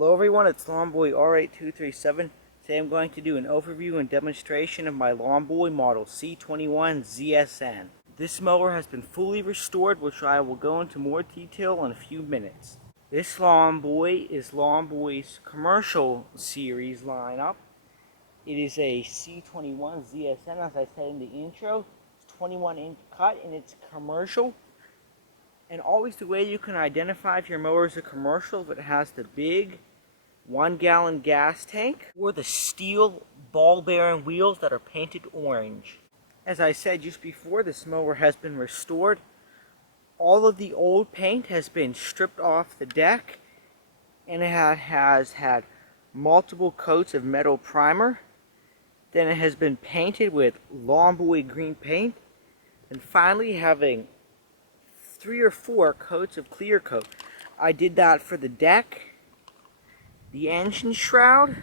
Hello everyone, it's Lawn-Boy C21ZSN. Today I'm going to do an overview and demonstration of my Lawn-Boy model C21ZSN. This mower has been fully restored, which I will go into more detail in a few minutes. This Lawn-Boy is Lawn-Boy's commercial series lineup. It is a C21ZSN, as I said in the intro. It's 21-inch cut and it's commercial. And always the way you can identify if your mower is a commercial, if it has the big 1-gallon gas tank or the steel ball bearing wheels that are painted orange. As I said just before, this mower has been restored. All of the old paint has been stripped off the deck, and it has had multiple coats of metal primer. Then it has been painted with Lawn-Boy green paint, and finally having 3 or 4 coats of clear coat. I did that for the deck, the engine shroud,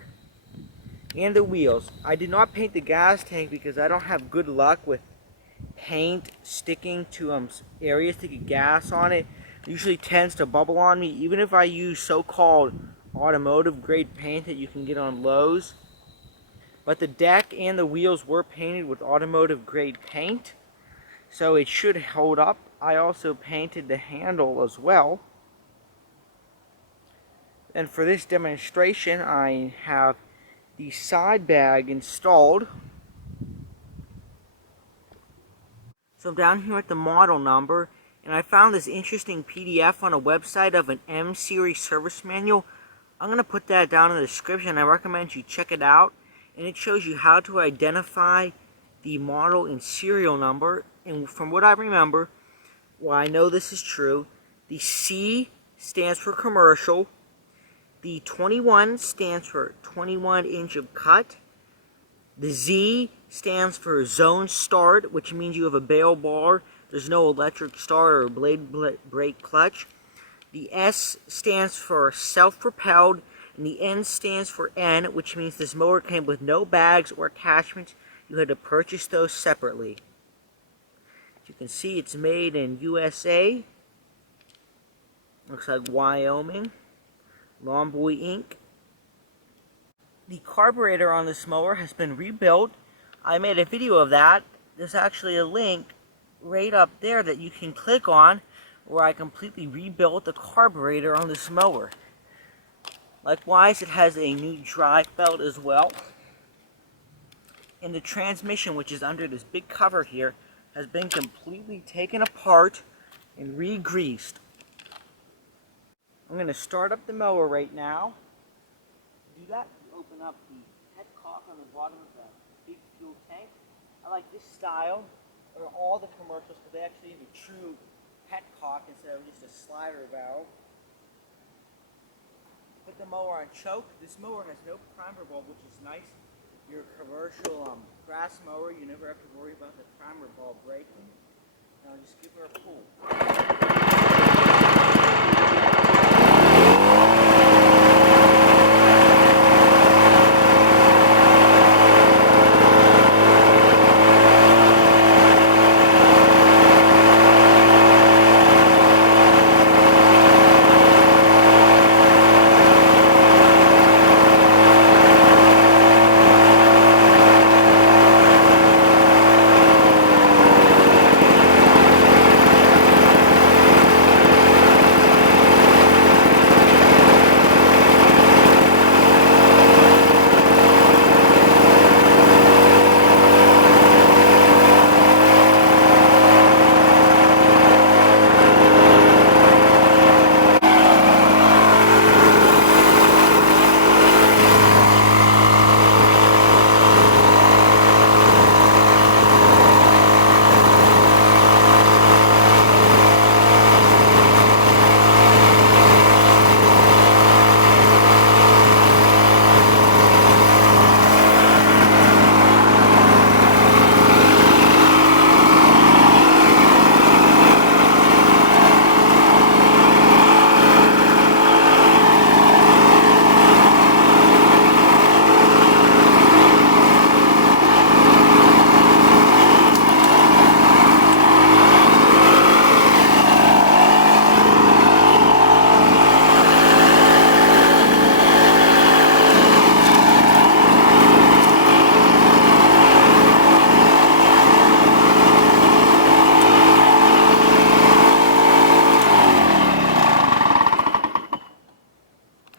and the wheels. I did not paint the gas tank because I don't have good luck with paint sticking to areas to get gas on it. It usually tends to bubble on me, even if I use so-called automotive grade paint that you can get on Lowe's. But the deck and the wheels were painted with automotive grade paint, so it should hold up. I also painted the handle as well. And for this demonstration, I have the side bag installed. So I'm down here at the model number, and I found this interesting PDF on a website of an M series service manual. I'm going to put that down in the description. I recommend you check it out, and it shows you how to identify the model and serial number. And from what I remember, well, I know this is true, the C stands for commercial, the 21 stands for 21-inch of cut, the Z stands for zone start, which means you have a bail bar, there's no electric start or blade brake clutch, the S stands for self-propelled, and the N stands for N, which means this mower came with no bags or attachments. You had to purchase those separately. You can see it's made in USA. Looks like Wyoming. Lawn-Boy Inc. The carburetor on this mower has been rebuilt. I made a video of that. There's actually a link right up there that you can click on where I completely rebuilt the carburetor on this mower. Likewise, it has a new drive belt as well. And the transmission, which is under this big cover here, has been completely taken apart and re-greased. I'm going to start up the mower right now. To do that, you open up the head cock on the bottom of the big fuel tank. I like this style, or all the commercials, because they actually have a true head cock instead of just a slider valve. Put the mower on choke. This mower has no primer bulb, which is nice. Your commercial grass mower, you never have to worry about the primer bulb breaking. Now just give her a pull.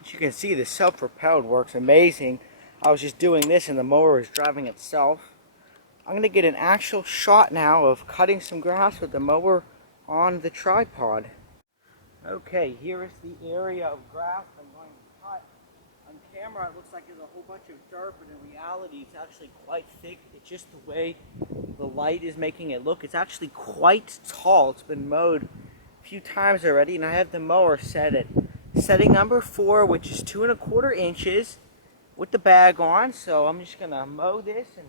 As you can see, the self-propelled works amazing. I was just doing this and the mower is driving itself. I'm going to get an actual shot now of cutting some grass with the mower on the tripod. Okay, here is the area of grass I'm going to cut. On camera it looks like there's a whole bunch of dirt, but in reality it's actually quite thick. It's just the way the light is making it look. It's actually quite tall. It's been mowed a few times already, and I have the mower set at setting number 4, which is 2¼ inches with the bag on. So I'm just going to mow this and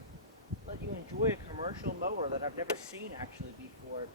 let you enjoy a commercial mower that I've never seen actually before.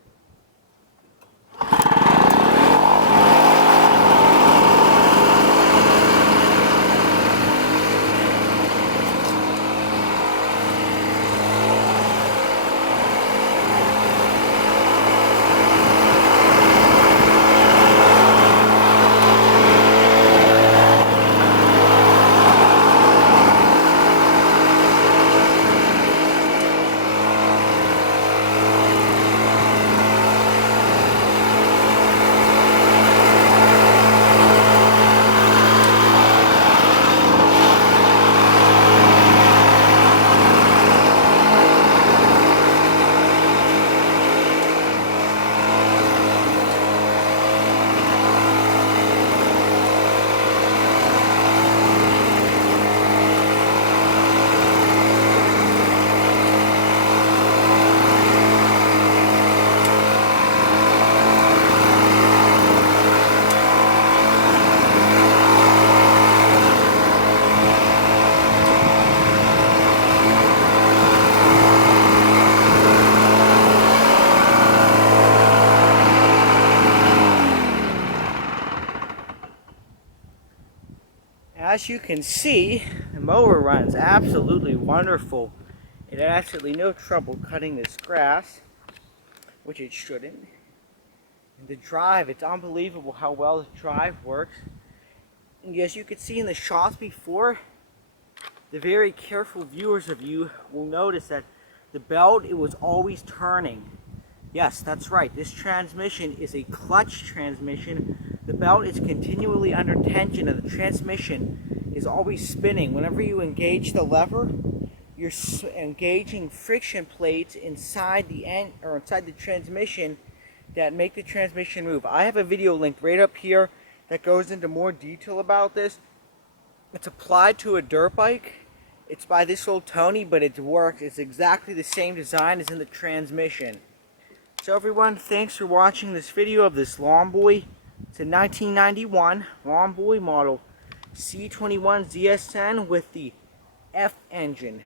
As you can see, the mower runs absolutely wonderful. It had absolutely no trouble cutting this grass, which it shouldn't. And the drive, it's unbelievable how well the drive works. And as you could see in the shots before, the very careful viewers of you will notice that the belt, it was always turning. Yes, that's right. This transmission is a clutch transmission. The belt is continually under tension and the transmission is always spinning. Whenever you engage the lever, you're engaging friction plates inside the end or inside the transmission that make the transmission move. I have a video linked right up here that goes into more detail about this. It's applied to a dirt bike. It's by this old Tony, but it works. It's exactly the same design as in the transmission. So everyone, thanks for watching this video of this Lawn-Boy. It's a 1991 Lawn-Boy model C21ZSN with the F engine.